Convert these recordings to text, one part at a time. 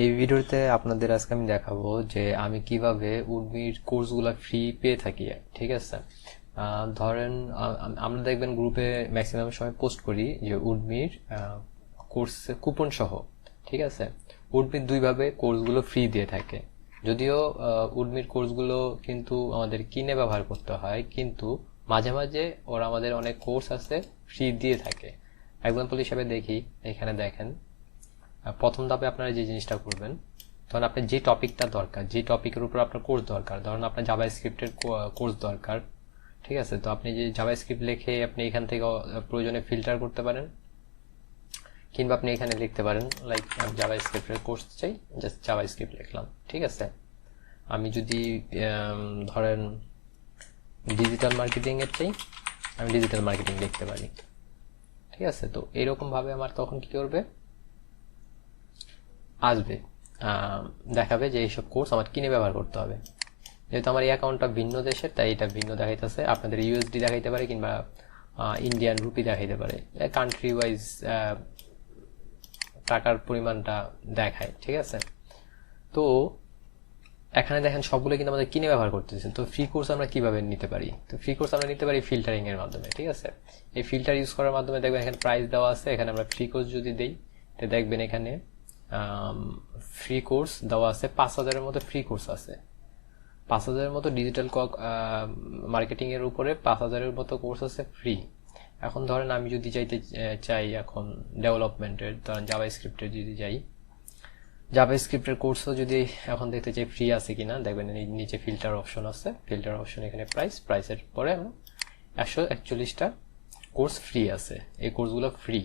এই ভিডিওতে আপনাদের আজকে আমি দেখাবো যে আমি কিভাবে উডমির কোর্সগুলো ফ্রি পেয়ে থাকি। ঠিক আছে, ধরেন আমরা দেখবেন গ্রুপে ম্যাক্সিমাম সময় পোস্ট করি যে উডমির কোর্স কুপন সহ। ঠিক আছে, উডমির দুইভাবে কোর্সগুলো ফ্রি দিয়ে থাকে। যদিও উডমির কোর্সগুলো কিন্তু আমাদের কিনে ব্যবহার করতে হয়, কিন্তু মাঝে মাঝে ওরা আমাদের অনেক কোর্স আছে ফ্রি দিয়ে থাকে। এক্সাম্পল হিসেবে দেখি, এখানে দেখেন প্রথম ধাপে আপনারা যে জিনিসটা করবেন, ধরুন আপনার যে টপিকটা দরকার, যে টপিকের উপর আপনার কোর্স দরকার, ধরুন আপনার জাভা স্ক্রিপ্টের কোর্স দরকার। ঠিক আছে, তো আপনি যে জাভা স্ক্রিপ্ট লিখে আপনি এখান থেকে প্রয়োজনে ফিল্টার করতে পারেন, কিংবা আপনি এখানে লিখতে পারেন লাইক আমি জাভা স্ক্রিপ্টের কোর্স চাই, জাস্ট জাভা স্ক্রিপ্ট লিখলাম। ঠিক আছে, আমি যদি ধরেন ডিজিটাল মার্কেটিং এর চাই, আমি ডিজিটাল মার্কেটিং লিখতে পারি। ঠিক আছে, তো এরকম ভাবে আমার তখন কি করবে, আসবে দেখাবে যে এইসব কোর্স আমার কিনে ব্যবহার করতে হবে। যেহেতু আমার এই অ্যাকাউন্টটা ভিন্ন দেশের, তাই এটা ভিন্ন দেখাইতেছে। আপনাদের ইউএসডি দেখাইতে পারে কিংবা ইন্ডিয়ান রুপি দেখাইতে পারে, কান্ট্রি ওয়াইজ টাকার পরিমাণটা দেখায়। ঠিক আছে, তো এখানে দেখেন সবগুলো কিন্তু আমাদের কিনে ব্যবহার করতেছে। তো ফ্রি কোর্স আমরা কিভাবে নিতে পারি? তো ফ্রি কোর্স আমরা নিতে পারি ফিল্টারিং এর মাধ্যমে। ঠিক আছে, এই ফিল্টার ইউজ করার মাধ্যমে দেখবেন এখানে প্রাইস দেওয়া আছে। এখানে আমরা ফ্রি কোর্স যদি দেই, তো দেখবেন এখানে ফ্রি কোর্স দেওয়া আছে 5,000-এর মতো ফ্রি কোর্স আছে। 5,000-এর মতো ডিজিটাল মার্কেটিং এর উপরে 5,000-এর মতো কোর্স আছে ফ্রি। এখন ধরেন আমি যদি চাই এখন ডেভেলপমেন্টের, ধরেন জাভা স্ক্রিপ্টের যদি যাই, জাভা স্ক্রিপ্টের কোর্সও যদি এখন দেখতে চাই ফ্রি আছে কিনা, দেখবেন নিচে ফিল্টার অপশন আছে। ফিল্টার অপশন এখানে প্রাইসের পরে 141টা কোর্স ফ্রি আছে। এই কোর্সগুলো ফ্রি,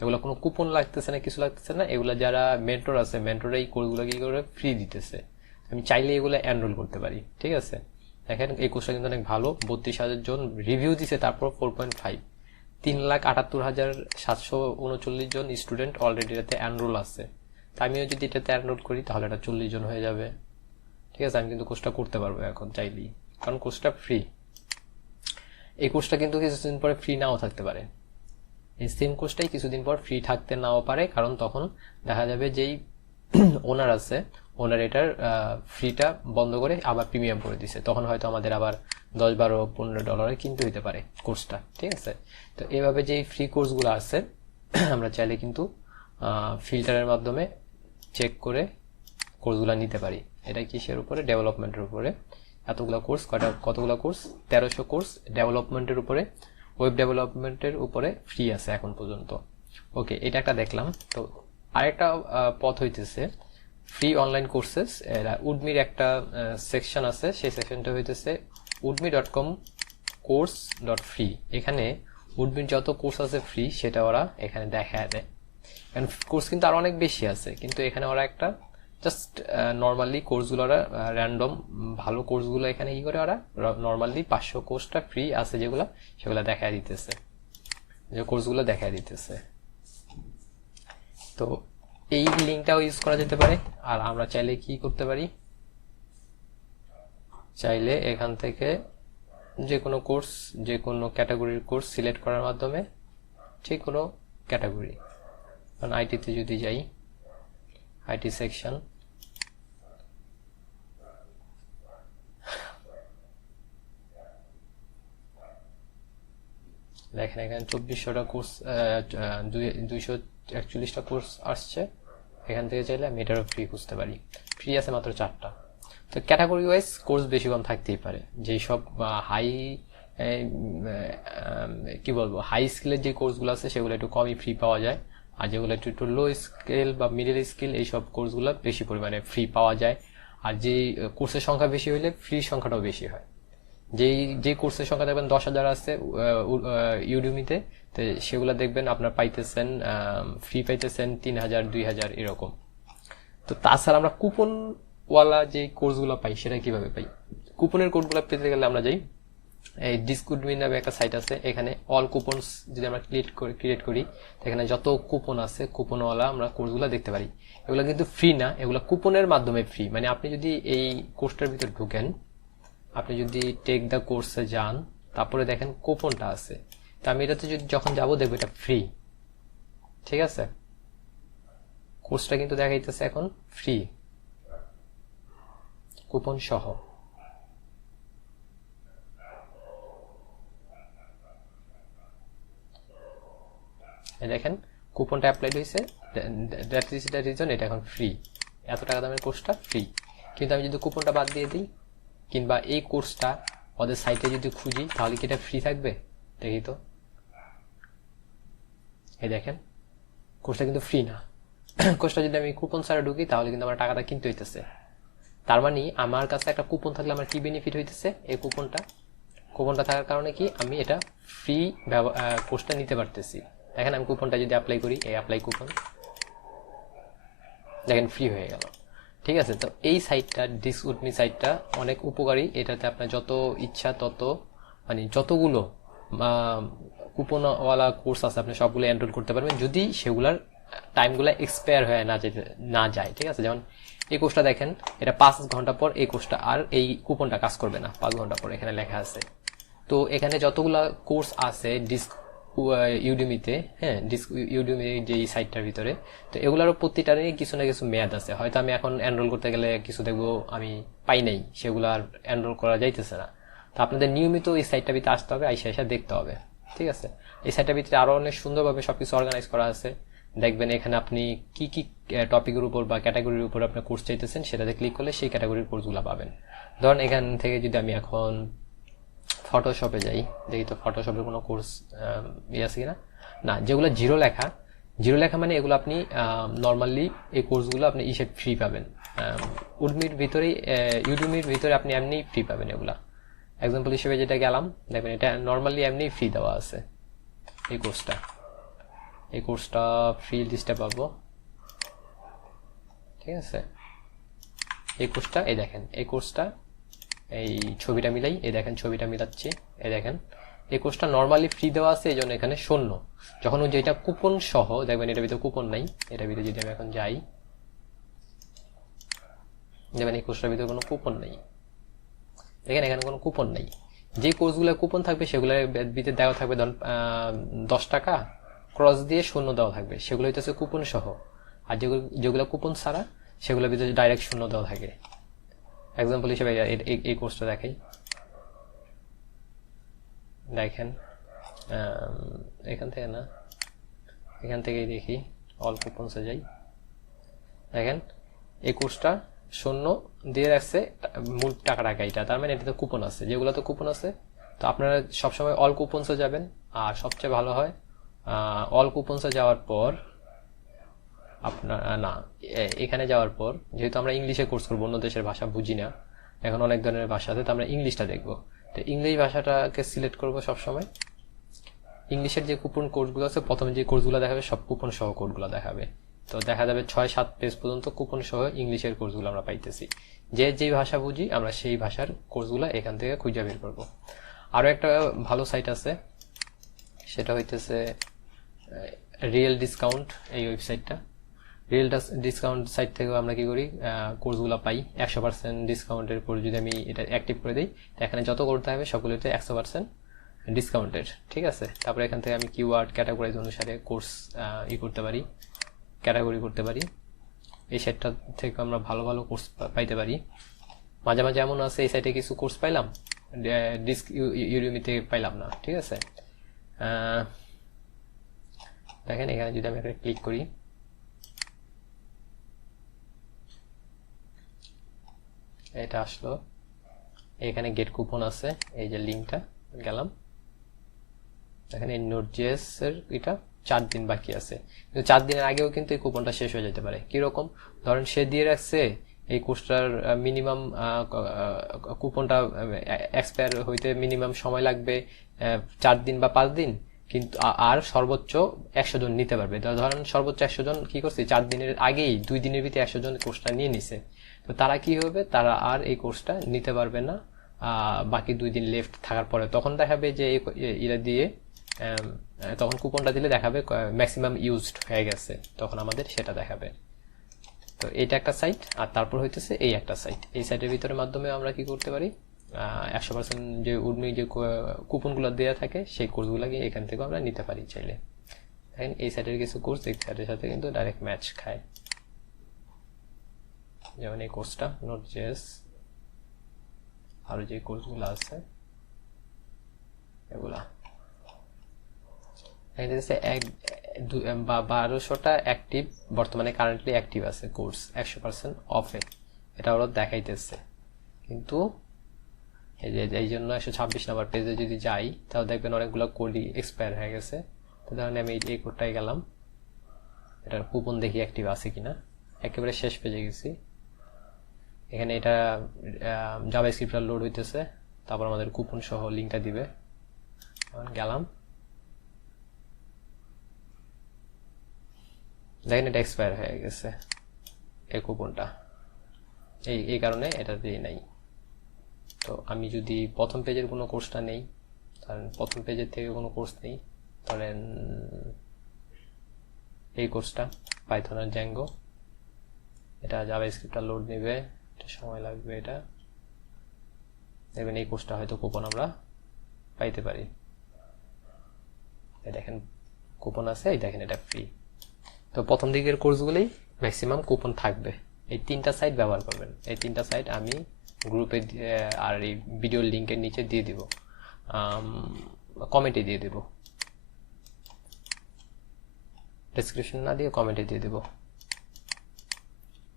এগুলো কোনো কুপন লাগতেছে না, কিছু লাগতেছে না। এগুলো যারা মেন্টর আছে, মেন্টর এই কোর্সগুলো কি করে ফ্রি দিতেছে। আমি চাইলে এগুলো এনরোল করতে পারি। ঠিক আছে, দেখেন এই কোর্সটা কিন্তু অনেক ভালো। 32,000 জন রিভিউ দিছে, তারপর 4.5, 3,78,739 জন স্টুডেন্ট অলরেডি এটাতে এনরোল আছে। তা আমিও যদি এটাতে এনরোল করি তাহলে এটা 40 জন হয়ে যাবে। ঠিক আছে, আমি কিন্তু কোর্সটা করতে পারবো এখন চাইলেই, কারণ কোর্সটা ফ্রি। এই কোর্সটা কিন্তু কিছুদিন পরে ফ্রি নাও থাকতে পারে। এই সেম কোর্সটাই কিছুদিন পর ফ্রি থাকতে নাও পারে, কারণ তখন দেখা যাবে যেই ওনার আছে, ওনার এটার ফ্রিটা বন্ধ করে আবার প্রিমিয়াম করে দিছে। তখন হয়তো আমাদের আবার 10, 12, $15 কিনতে হইতে পারে কোর্সটা। ঠিক আছে, তো এভাবে যে ফ্রি কোর্সগুলো আছে আমরা চাইলে কিন্তু ফিল্টারের মাধ্যমে চেক করে কোর্সগুলো নিতে পারি। এটা কিসের উপরে? ডেভেলপমেন্টের উপরে। এতগুলো কোর্স, কতগুলো কোর্স? 1300 কোর্স ডেভেলপমেন্টের উপরে, ওয়েব ডেভেলপমেন্টের উপরে ফ্রি আছে এখন পর্যন্ত। ওকে, এটা একটা দেখলাম। তো আরেকটা পথ হইতেছে ফ্রি অনলাইন কোর্সেস। এরা উডমির একটা সেকশন আছে, সেই সেকশনটা হইতেছে udemy.com/course.free। এখানে উডমির যত কোর্স আছে ফ্রি সেটা ওরা এখানে দেখায় দেয়। কারণ কোর্স কিন্তু আরো অনেক বেশি আছে, কিন্তু এখানে ওরা একটা জাস্ট নর্মালি কোর্সগুলো ওরা র্যান্ডম ভালো কোর্সগুলো এখানে কি করে, ওরা নর্মালি 500 কোর্সটা ফ্রি আছে যেগুলো, সেগুলো দেখায় দিতেছে, যে কোর্সগুলো দেখায় দিতেছে। তো এই লিঙ্কটাও ইউজ করা যেতে পারে। আর আমরা চাইলে কি করতে পারি, চাইলে এখান থেকে যে কোনো কোর্স, যে কোনো ক্যাটাগরির কোর্স সিলেক্ট করার মাধ্যমে, যে কোনো ক্যাটাগরি, কারণ আইটিতে যদি যাই, আইটি সেকশন, দেখেন এখানে 2400টা কোর্স, 241টা কোর্স আসছে। এখান থেকে চাইলে আমি এটারও ফ্রি খুঁজতে পারি। ফ্রি আছে মাত্র 4টা। তো ক্যাটাগরি ওয়াইজ কোর্স বেশি কম থাকতেই পারে। যেই সব হাই কি বলবো, হাই স্কিলের যে কোর্সগুলো আছে সেগুলো একটু কমই ফ্রি পাওয়া যায়। আর যেগুলো একটু লো স্কেল বা মিডল স্কিল, এইসব কোর্সগুলো বেশি পরিমাণে ফ্রি পাওয়া যায়। আর যে কোর্সের সংখ্যা বেশি হইলে ফ্রি সংখ্যাটাও বেশি হয়। যে কোর্সের সংখ্যা দেখবেন 10,000 আছে ইউডেমিতে, তো সেগুলো দেখবেন আপনার পাইতেছেন ফ্রি পাইতেছেন 3,000, 2,000 এরকম। তো তাছাড়া আমরা কুপন ওয়ালা যে কোর্সগুলো পাই সেটা কিভাবে পাই? কুপনের কোডগুলো পেতে গেলে আমরা যাই, এই ডিসকুডমি নামে একটা সাইট আছে। এখানে অল কুপনস যদি আমরা ক্রিয়েট করি, এখানে যত কুপন আছে কুপনওয়ালা আমরা কোর্সগুলো দেখতে পারি। এগুলো কিন্তু ফ্রি না, এগুলো কুপনের মাধ্যমে ফ্রি। মানে আপনি যদি এই কোর্সটার ভিতর ঢুকেন, আপনি যদি টেক দ্য কোর্সে যান, তারপরে দেখেন কুপনটা আছে। তো আমি এটাতে যদি যখন যাবো দেখবো এটা ফ্রি। ঠিক আছে, কোর্সটা কিন্তু দেখাইতেছে এখন ফ্রি, কুপন সহ। দেখেন কুপনটা অ্যাপ্লাইড হয়েছে, দ্যাট ইজ দ্য রিজন এটা এখন ফ্রি, এত টাকা দামের কোর্সটা ফ্রি। কিন্তু আমি যদি কুপনটা বাদ দিয়ে দিই কিংবা এই কোর্সটা ওদের সাইটে যদি খুঁজি, তাহলে কি এটা ফ্রি থাকবে? দেখি তো, এই দেখেন কোর্সটা কিন্তু ফ্রি না। কোর্সটা যদি আমি কুপন ছাড়া ঢুকি তাহলে কিন্তু আমার টাকাটা কিনতে হইতেছে। তার মানে আমার কাছে একটা কুপন থাকলে আমার কি বেনিফিট হইতেছে? এই কুপনটা থাকার কারণে কি আমি এটা ফ্রি কোর্সটা নিতে পারতেছি। দেখেন আমি কুপনটা যদি অ্যাপ্লাই করি, এই অ্যাপ্লাই কুপন, দেখেন ফ্রি হয়ে গেল। ঠিক আছে, তো এই সাইটটা উডমি সাইটটা অনেক উপকারী। এটাতে আপনার যত ইচ্ছা তত মানে যতগুলো কুপনওয়ালা কোর্স আছে আপনি সবগুলো এনরোল করতে পারবেন, যদি সেগুলার টাইমগুলো এক্সপায়ার হয়ে না যায়। ঠিক আছে, যেমন এই কোর্সটা দেখেন, এটা 5 ঘন্টা পর এই কোর্সটা আর এই কুপনটা কাজ করবে না, 5 ঘন্টা পর এখানে লেখা আছে। তো এখানে যতগুলা কোর্স আছে ইউডেমিতে, হ্যাঁ ইউডেমি যে সাইটটার ভিতরে, তো এগুলোরও প্রতিটারই কিছু না কিছু মেয়াদ আছে। হয়তো আমি এখন এনরোল করতে গেলে কিছু দেখবো আমি পাই নাই, সেগুলো আর এনরোল করা যাইতেছে না। তো আপনাদের নিয়মিত এই সাইটটার ভিতরে আসতে হবে, আইসা দেখতে হবে। ঠিক আছে, এই সাইটটার ভিতরে আরো অনেক সুন্দরভাবে সবকিছু অর্গানাইজ করা আছে। দেখবেন এখানে আপনি কি কি টপিকের উপর বা ক্যাটাগরির উপর আপনার কোর্স চাইতেছেন, সেটাতে ক্লিক করলে সেই ক্যাটাগরির কোর্সগুলো পাবেন। ধরেন এখান থেকে যদি আমি এখন ফটোশপে যাই, দেখি তো ফটোশপের কোনো কোর্স আছে কিনা। না, যেগুলো জিরো লেখা মানে এগুলো আপনি নর্মালি এই কোর্সগুলো আপনি ফ্রি পাবেন। উডমির ভিতরেই, ইউডেমির ভিতরে আপনি এমনি ফ্রি পাবেন এগুলা। এক্সাম্পল হিসেবে যেটা গেলাম, দেখবেন এটা নর্মালি এমনি ফ্রি দেওয়া আছে। এই কোর্সটা ফ্রি লিস্টে পাবো। ঠিক আছে, এই কোর্সটা, এই দেখেন এই কোর্সটা, এই ছবিটা মিলাই, এই দেখেন ছবিটা মিলাচ্ছি, এই দেখেন এই কোর্সটা নর্মালি ফ্রি দেওয়া আছে, এই জন্য এখানে 0। যখন যেটা কুপন সহ, দেখবেন এটার ভিতরে কুপন নাই, এটার ভিতরে যদি আমি এখন যাই, দেখবেন এই কোর্সটার ভিতরে কোনো কুপন নাই। দেখেন এখানে কোনো কুপন নাই। যে কোর্সগুলো কুপন থাকবে সেগুলোর ভিতরে দেওয়া থাকবে, ধরুন 10 টাকা ক্রস দিয়ে 0 দেওয়া থাকবে, সেগুলো হইতেছে কুপন সহ। আর যেগুলো কুপন ছাড়া সেগুলোর ভিতরে ডাইরেক্ট 0 দেওয়া থাকে। এক্সাম্পল হিসেবে এই কোর্সটা দেখাই, দেখেন এখান থেকেই দেখি, অল কুপনসে যাই, দেখেন এই কোর্সটা 0 দিয়ে রাখছে, মূল টাকা এটা, তার মানে এটাতে কুপন আছে। যেগুলো তো কুপন আছে, তো আপনারা সবসময় অল কুপনসে যাবেন। আর সবচেয়ে ভালো হয় অল কুপনসে যাওয়ার পর আপনার এখানে যাওয়ার পর, যেহেতু আমরা ইংলিশে কোর্স করবো, অন্য দেশের ভাষা বুঝি না, এখন অনেক ধরনের ভাষা আছে, তো আমরা ইংলিশটা দেখবো। তো ইংলিশ ভাষাটাকে সিলেক্ট করবো সবসময়। ইংলিশের যে কুপন কোডগুলো আছে, প্রথমে যে কোর্সগুলো দেখাবে সব কুপন সহ কোডগুলো দেখাবে। তো দেখা যাবে 6-7 পেজ পর্যন্ত কুপন সহ ইংলিশের কোর্সগুলো আমরা পাইতেছি। যে ভাষা বুঝি আমরা সেই ভাষার কোর্সগুলো এখান থেকে খুঁজে বের করবো। আরো একটা ভালো সাইট আছে, সেটা হইতেছে রিয়েল ডিসকাউন্ট। এই ওয়েবসাইটটা রিয়েল ডিসকাউন্ট সাইট থেকেও আমরা কি করি, কোর্সগুলো পাই 100% ডিসকাউন্টের পর। যদি আমি এটা অ্যাক্টিভ করে দিই, এখানে যত করতে হবে সবগুলোতে 100% ডিসকাউন্টেড। ঠিক আছে, তারপরে এখান থেকে আমি কিওয়ার্ড ক্যাটাগরাইজ অনুসারে কোর্স করতে পারি, ক্যাটাগরি করতে পারি। এই সাইটটা থেকে আমরা ভালো ভালো কোর্স পাইতে পারি। মাঝে মাঝে এমন আছে এই সাইটে কিছু কোর্স পাইলাম, ইউডেমিতে পাইলাম না। ঠিক আছে, দেখেন এখানে যদি আমি একটা ক্লিক করি, এটা আসলো, এখানে গেট কুপন আছে, এই যে লিঙ্কটা গেলাম, দেখেন এই নোট.js এর এটা 4 দিন বাকি আছে, কিন্তু 4 দিনের আগেও কিন্তু এই কুপনটা শেষ হয়ে যেতে পারে। কিরকম, ধরেন সে দিয়ে রাখছে এই কোর্সটার মিনিমাম কুপনটা এক্সপায়ার হইতে মিনিমাম সময় লাগবে 4 দিন বা 5 দিন, কিন্তু আর সর্বোচ্চ 100 জন নিতে পারবে। ধরেন সর্বোচ্চ 100 জন কি করছে, 4 দিনের আগেই 2 দিনের ভিতরে 100 জন কোর্সটা নিয়ে নিছে। তো তারা কি হবে, তারা আর এই কোর্সটা নিতে পারবে না বাকি 2 দিন লেফট থাকার পরে। তখন দেখাবে যে এরা দিয়ে, তখন কুপনটা দিলে দেখাবে ম্যাক্সিমাম ইউজড হয়ে গেছে, তখন আমাদের সেটা দেখাবে। তো এটা একটা সাইট, আর তারপর হইতেছে এই একটা সাইট। এই সাইটের ভিতরে মাধ্যমে আমরা কি করতে পারি, 100% যে উডমি যে কুপনগুলো দেওয়া থাকে সেই কোর্সগুলোকে এখান থেকে আমরা নিতে পারি চাইলে। দেখেন এই সাইটের কিছু কোর্স এই সাইটের সাথে কিন্তু ডাইরেক্ট ম্যাচ খায়। যেমন এই কোর্সটা নোট.js, আরো যে কোর্সগুলো আছে এগুলা, এটা হচ্ছে 1200টা অ্যাক্টিভ, বর্তমানে কারেন্টলি অ্যাক্টিভ আছে কোর্স 100% অফে, এটা ওরা দেখাইতেছে। কিন্তু এই জন্য 126 নাম্বার পেজে যদি যাই তাহলে দেখবেন অনেকগুলো কোডই এক্সপায়ার হয়ে গেছে। তো ধরেন আমি এই কোডটায় গেলাম, এটার কুপন দেখি অ্যাক্টিভ আছে কিনা। একেবারে শেষ পেজে গেছি, এখানে এটা জাভাস্ক্রিপ্টটা লোড হইতেছে, তারপর আমাদের কুপন সহ লিঙ্কটা দিবে। গেলাম, দেখেন এটা এক্সপায়ার হয়ে গেছে এই কুপনটা, এই কারণে এটা দিয়ে নাই। তো আমি যদি প্রথম পেজের কোনো কোর্সটা নেই, ধরেন প্রথম পেজের থেকে কোনো কোর্স নেই, ধরেন এই কোর্সটা পাইথন আর জ্যাঙ্গো, এটা জাভাস্ক্রিপ্টটা লোড নেবে, এটা সময় লাগবে। এটা দেখবেন এই কোর্সটা হয়তো কুপন আমরা পাইতে পারি, দেখেন কুপন আছে, এই দেখেন এটা ফ্রি। তো প্রথম দিকের কোর্সগুলোই ম্যাক্সিমাম কুপন থাকবে। এই 3টা সাইট ব্যবহার করবেন, এই 3টা সাইট আমি গ্রুপে আর এই ভিডিওর লিঙ্কের নিচে দিয়ে দিব, কমেন্টে দিয়ে দেব, ডেসক্রিপশন না দিয়ে কমেন্টে দিয়ে দেব,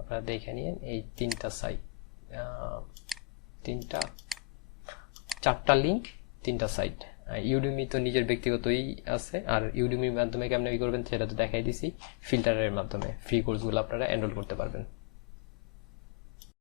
আপনারা দেখে নিন। এই 3টা সাইট, 4টা লিঙ্ক, 3টা সাইট। ইউডেমি তো নিজের ব্যক্তিগতই আছে, আর ইউডেমির মাধ্যমে কেমন করবেন সেটা তো দেখাই দিছি, ফিল্টারের মাধ্যমে ফ্রি কোর্সগুলো আপনারা এনরোল করতে পারবেন।